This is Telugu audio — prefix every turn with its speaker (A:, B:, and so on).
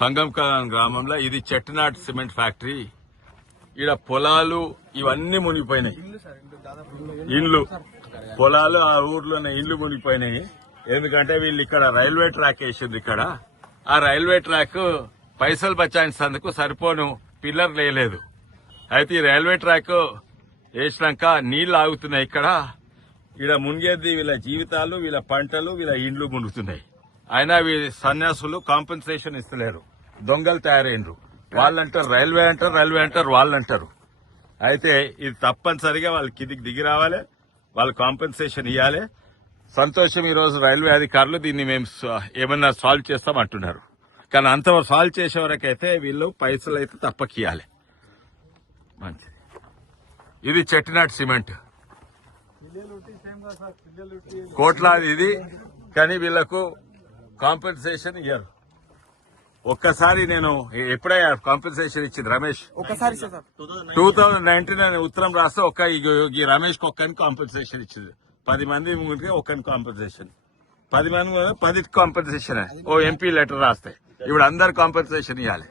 A: సంగం గ్రామంలో ఇది చెట్నాట్ సిమెంట్ ఫ్యాక్టరీ. ఈడ పొలాలు ఇవన్నీ మునిగిపోయినాయి. ఇండ్లు. పొలాలు ఆ ఊర్లోనే ఇండ్లు మునిగిపోయినాయి. ఎందుకంటే వీళ్ళు ఇక్కడ రైల్వే ట్రాక్ వేసింది ఇక్కడ. ఆ రైల్వే ట్రాక్ పైసలు బచాయించేందుకు సరిపోను. పిల్లర్ లేలేదు. అయితే ఈ రైల్వే ట్రాక్ వేసినాక నీళ్ళు ఆగుతున్నాయి ఇక్కడ. ఈడ మునిగేది వీళ్ళ జీవితాలు వీళ్ళ పంటలు వీళ్ళ ఇండ్లు మునుగుతున్నాయి. అయినా వీళ్ళ సన్యాసులు కాంపెన్సేషన్ ఇస్తలేరు. దొంగలు తయారైనరు వాళ్ళంటారు రైల్వే అంటారు రైల్వే అంటారు వాళ్ళు అంటారు అయితే ఇది తప్పనిసరిగా వాళ్ళ కిందికి దిగి రావాలి వాళ్ళు కాంపెన్సేషన్ ఇవ్వాలి సంతోషం ఈ రోజు రైల్వే అధికారులు దీన్ని మేము ఏమన్నా సాల్వ్ చేస్తాం అంటున్నారు. కానీ అంత సాల్వ్ చేసే వరకైతే వీళ్ళు పైసలు అయితే తప్పకియాలి మంచిది. ఇది చెట్టినాటి సిమెంట్. కోట్లాది ఇది. కానీ వీళ్ళకు కాంపెన్సేషన్ ఇయ్యరు ఒక్కసారి నేను ఎప్పుడయ్యా కాంపెన్సేషన్ ఇచ్చింది రమేష్?
B: ఒకసారి సార్.
A: టూ థౌజండ్ నైన్టీన్ అని ఉత్తరం రాస్తే ఒక్క ఈ- రమేష్ ఒక్కని కాంపెన్సేషన్ ఇచ్చింది. పది మంది ఒక్కని కాంపెన్సేషన్ పది మంది పది కాంపెన్సేషన్ ఓ ఎంపీ లెటర్ రాస్తే. ఇప్పుడు అందరు కాంపెన్సేషన్ ఇవ్వాలి